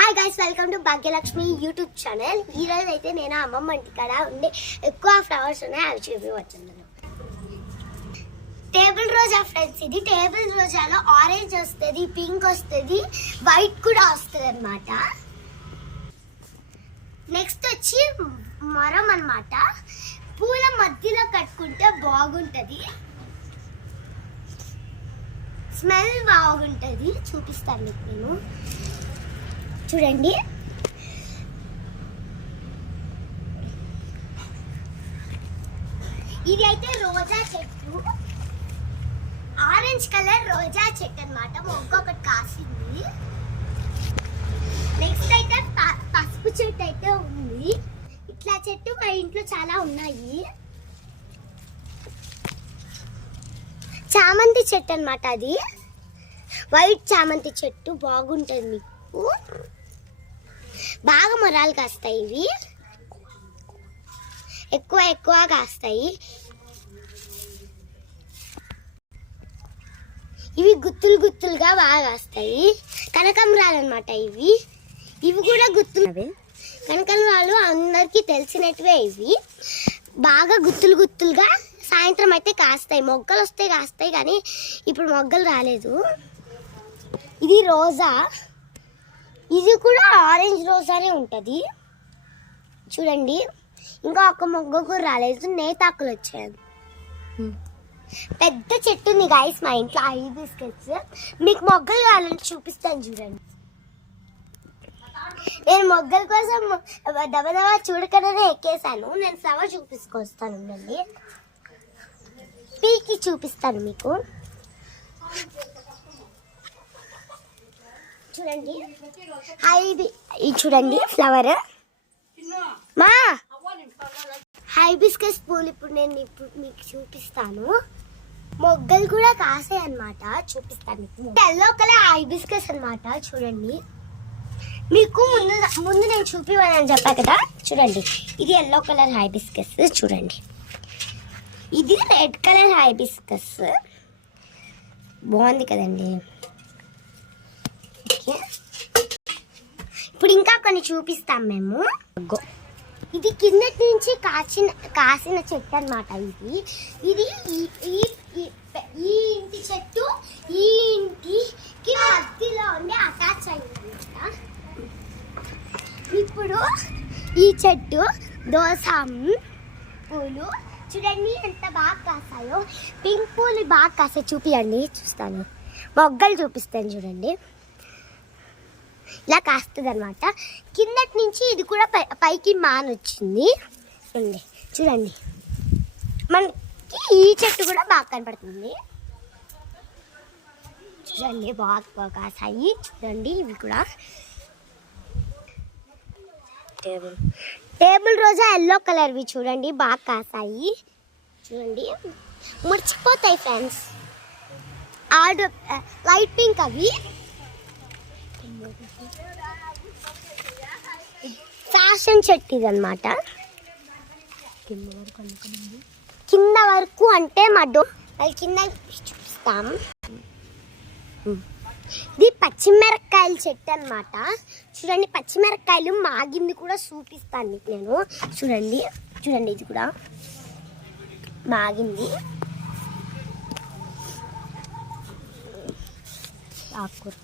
Hi guys, welcome to Bhagyalakshmi YouTube channel. ఈరోజు అయితే నేను అమ్మమ్మ ఇంటికాడ ఉండే ఎక్కువ ఫ్లవర్స్ ఉన్నాయి, అవి చూపించబోతున్నాను. టేబుల్ రోజా ఫ్రెండ్స్, ఇది టేబుల్ రోజాలో ఆరెంజ్ వస్తుంది, పింక్ వస్తుంది, వైట్ కూడా వస్తుంది అనమాట. నెక్స్ట్ వచ్చి మరం అనమాట. పూల మధ్యలో కట్టుకుంటే బాగుంటుంది, స్మెల్ బాగుంటుంది. చూపిస్తాను మీకు నేను. చూడండి, ఇది అయితే రోజా చెట్టు, ఆరెంజ్ కలర్ రోజా చెట్టు అన్నమాట. మొగ్గ ఒకటి కాసింది. నెక్స్ట్ అయితే పసుపు చెట్టు అయితే ఉంది. ఇట్లా చెట్టు మా ఇంట్లో చాలా ఉన్నాయి. చామంతి చెట్టు అన్నమాట. అది వైట్ చామంతి చెట్టు, బాగుంటుంది. మీకు బాగా మొరాలు కాస్తాయి, ఇవి ఎక్కువ కాస్తాయి. ఇవి గుత్తులుగా బాగా కాస్తాయి. కనకాంబరాలు అనమాట. ఇవి కూడా గుత్తులు. కనకాంబరాలు అందరికీ తెలిసినట్టువే. ఇవి బాగా గుత్తులుగా సాయంత్రం అయితే కాస్తాయి. మొగ్గలు వస్తే కాస్తాయి, కానీ ఇప్పుడు మొగ్గలు రాలేదు. ఇది రోజా, ఇది కూడా ఆరెంజ్ రోజానే ఉంటుంది. చూడండి, ఇంకా ఒక మొగ్గ కూడా రాలేదు, నేతాకులు వచ్చాయి. పెద్ద చెట్టు ఉంది గైస్ మా ఇంట్లో, హైబిస్కస్. మీకు మొగ్గలు కావాలని చూపిస్తాను చూడండి. నేను మొగ్గల కోసం దబదబా చూడకనే ఎక్కేసాను. నేను ఫ్లవర్ చూపించుకొస్తాను ఉండండి, పీకి చూపిస్తాను మీకు. చూడండి, ఇది చూడండి ఫ్లవర్ మా హైబిస్కస్ పూలు. ఇప్పుడు నేను మీకు చూపిస్తాను. మొగ్గలు కూడా కాసాయి అన్నమాట, చూపిస్తాను మీకు. ఎల్లో కలర్ హైబిస్కస్ అన్నమాట. చూడండి, మీకు ముందు నేను చూపివ్వాలని చెప్పా కదా. చూడండి, ఇది ఎల్లో కలర్ హైబిస్కస్. చూడండి, ఇది రెడ్ కలర్ హైబిస్కస్. బాగుంది కదండి. ఇప్పుడు ఇంకా కొన్ని చూపిస్తాం మేము. ఇది కిందటి నుంచి కాసిన చెట్టు అన్నమాట. ఇది ఈ ఇంటి చెట్టు ఈ ఇంటికి మధ్యలో ఉండి అటాచ్ అయిందన్నమాట. ఇప్పుడు ఈ చెట్టు దోసం పూలు చూడండి ఎంత బాగా కాసాయో. పింక్ పూలు బాగా కాసాయి. చూపియండి, చూస్తాను. మొగ్గలు చూపిస్తాను చూడండి. ఇలా కాస్తుంది అనమాట. కిందటి నుంచి ఇది కూడా పైకి మానొచ్చింది. చూడండి, మనకి ఈ చెట్టు కూడా బాగా కనపడుతుంది. చూడండి, బాగా కాసాయి. చూడండి, ఇవి కూడా టేబుల్ రోజా ఎల్లో కలర్వి. చూడండి, బాగా కాసాయి. చూడండి, ముడిచిపోతాయి ఫ్రెండ్స్. లైట్ పింక్ అవి. ఫ్యాషన్ చెట్టు ఇది అనమాట. కింద వరకు అంటే అది కింద చూపిస్తాం. ఇది పచ్చిమిరపకాయల చెట్టు అనమాట. చూడండి, పచ్చిమిరపకాయలు మాగింది కూడా చూపిస్తాను మీకు నేను. చూడండి, ఇది కూడా మాగింది. ఆకుకూర,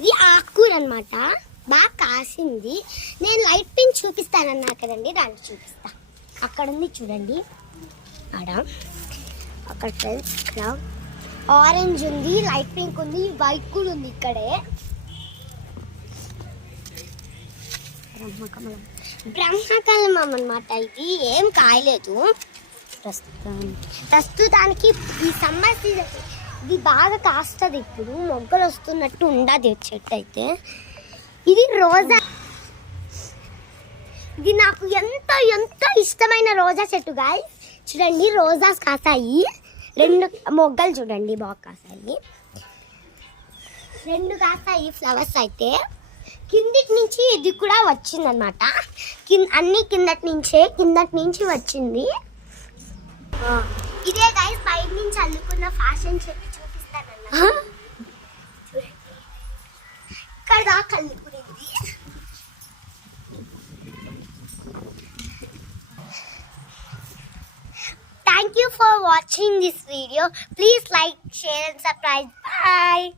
ఇది ఆకుకూర అనమాట. బాగా కాసింది. నేను లైట్ పింక్ చూపిస్తానన్నా కదండి, దానికి చూపిస్తా. అక్కడ ఉంది చూడండి, అక్కడ ఫ్రెండ్స్. ఇక్కడ ఆరెంజ్ ఉంది, లైట్ పింక్ ఉంది, వైట్ కూడా ఉంది. ఇక్కడే బ్రహ్మకమలం అన్నమాట. ఇది ఏం కాయలేదు ప్రస్తుతానికి. ఈ సమ్మర్ సీజన్ ఇది బాగా కాస్తుంది. ఇప్పుడు మొగ్గలు వస్తున్నట్టు ఉండదు చెట్టు అయితే. ఇది రోజా. ఇది నాకు ఎంతో ఇష్టమైన రోజా చెట్టు గాయ్స్. చూడండి, రోజాస్ కాసాయి. 2 మొగ్గలు చూడండి బాగా కాసాయి. 2 కాసాయి ఫ్లవర్స్ అయితే. కిందటి నుంచి ఇది కూడా వచ్చిందనమాట. అన్ని కిందటి నుంచి వచ్చింది. ఇదే గైస్ బయట నుంచి అల్లుకున్న ఫ్యాషన్ చెట్టు చూపిస్తానన్నా. ఇక్కడ దాకా అల్లుకునేది. Thank you for watching this video. Please like, share and subscribe. Bye.